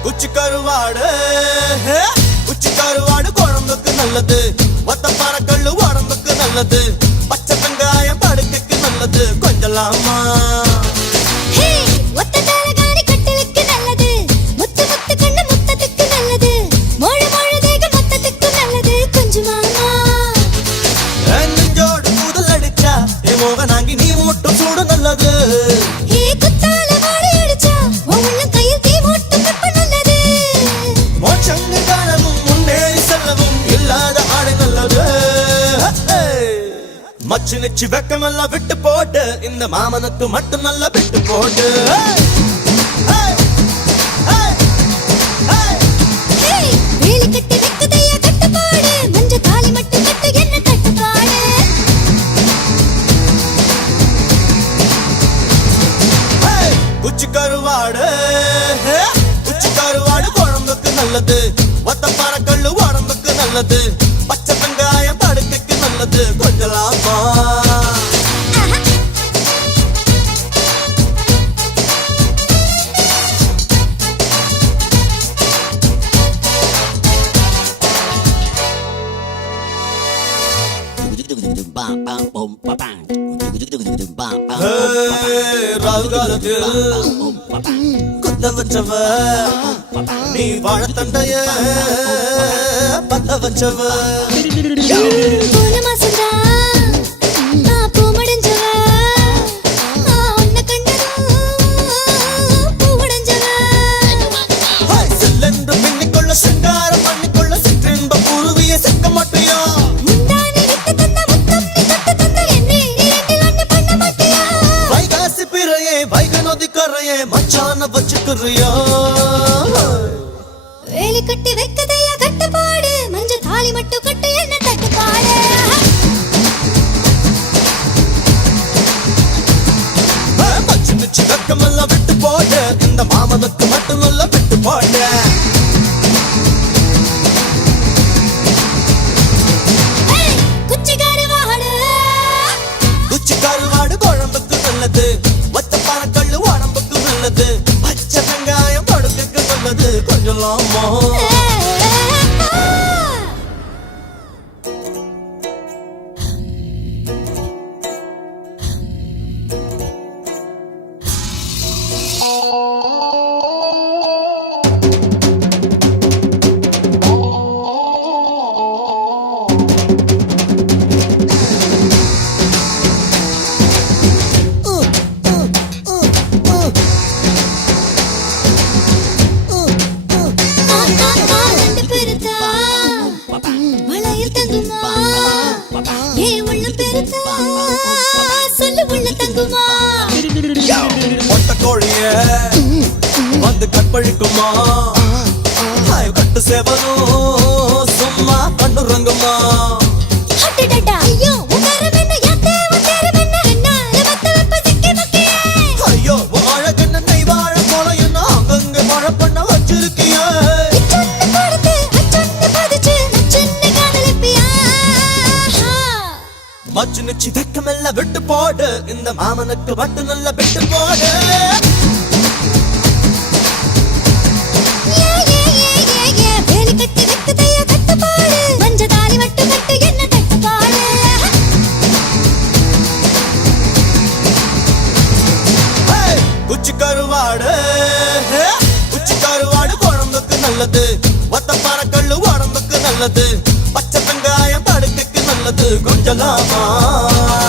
குச்சி கருவாடு குச்சி கருவாடு குழம்புக்கு நல்லது, ஒத்தப்பார கல்லு உடம்புக்கு நல்லது, பச்சை வெங்காயம் படுக்கைக்கு நல்லது. கொஞ்சலாமா மோகனாங்கி நீ மட்டும் சூடு நல்லது. மோட்சங்க காணவும் முன்னேறி செல்லவும் இல்லாத ஆடை நல்லது. மச்சு நிச்சு வெக்கமெல்லாம் விட்டு போட்டு இந்த மாமனுக்கு மட்டும் நல்லா விட்டு போட்டு. குச்சி கருவாடு குச்சி கருவாடு குழம்புக்கு நல்லது, ஒத்தப்பார கல்லு உடம்புக்கு நல்லது, பச்சை வெங்காயம் படுக்கைக்கு நல்லது. கொஞ்சலாமா ராகுகாலத்தில் குத்த வச்சவ நீ வாழத்தண்டைய பத்த வச்சவ. சில்லென்று பின்னிக்கொள்ள சிங்காரம் பண்ணிக்கொள்ள சிற்றின்ப குருவிய சிக்க மாட்டியா? வைகனோதிக்கறையே மச்சான வச்சுக்கிறியா? வேலி கட்டி வைக்கதையா கட்டுப்பாடு, மஞ்ச தாலி மட்டும் கட்டு என்ன தட்டுப்பாடு. மச்சு மிச்சு வெக்கமெல்லாம் விட்டு போடு இந்த மாமனுக்கு மட்டும் நல்லா விட்டு போடு. குச்சி கருவாடு குச்சி கருவாடு குழம்புக்கு நல்லது, ஒத்தப்பார கல்லு உடம்புக்கு நல்லது, பச்சை வெங்காயம் படுக்கைக்கு நல்லது. கொஞ்சலாமா ஒட்ட கோழிய வந்து கற்பழிக்குமா? கட்டு சேவனும் சும்மா கண்ணுறங்குமா? ஐயோ வாழகண்ண நெய் வாழ போல என்ன அங்கங்க மழை பண்ண வச்சிருக்கிய. மச்சு நிச்சு வெக்கமெல்லாம் விட்டு போடு இந்த மாமனுக்கு மட்டும் நல்லா விட்டு போடு. வேலி கட்டி வைக்கதையா கட்டுப்பாடு, மஞ்ச தாலி மட்டும் கட்டு என்ன தட்டுப்பாடு. குச்சி கருவாடு குச்சி கருவாடு குழம்புக்கு நல்லது, ஒத்தப்பார கல்லு உடம்புக்கு நல்லது, பச்சை வெங்காயம் படுக்கைக்கு நல்லது. கொஞ்சலாமா